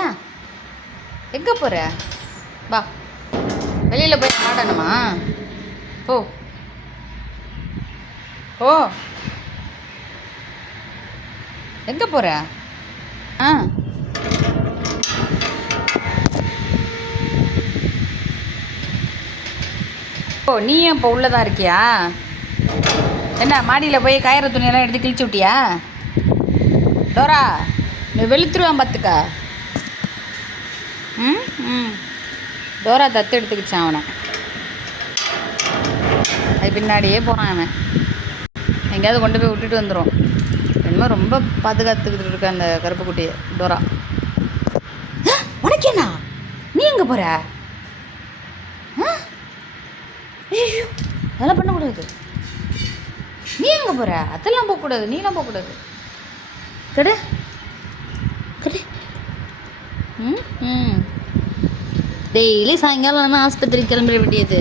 ஏன் எங்கே போகிற? வா, வெளியில் போய் ஆடணுமா? போ போ. எங்கே போகிற? ஆ, ஓ நீ ஏன் இப்போ உள்ளே தான் இருக்கியா? என்ன மாடியில் போய் காயிற துணியெல்லாம் எடுத்து கிழிச்சு விட்டியா? டோரா, நீ வெளுத்துருவான் பார்த்துக்க. ம் ம் டோரா தத்து எடுத்துக்கிச்சான் அவனை. அது பின்னாடியே போகிறான் அவன். எங்கேயாவது கொண்டு போய் விட்டுட்டு வந்துடும். என்னமோ ரொம்ப பாதுகாத்துக்கிட்டு இருக்க அந்த கருப்பு குட்டியை டோரா. உனக்கேண்ணா, நீ எங்கே போகிற? ஐயோ, அதெல்லாம் பண்ணக்கூடாது. நீ எங்கே போகிற? அதெல்லாம் போகக்கூடாது, நீலாம் போகக்கூடாது. கெடு கெடு. ம் ம் டெய்லி சாயங்காலம் ஆஸ்பத்திரிக்கு கிளம்பிட வேண்டியது.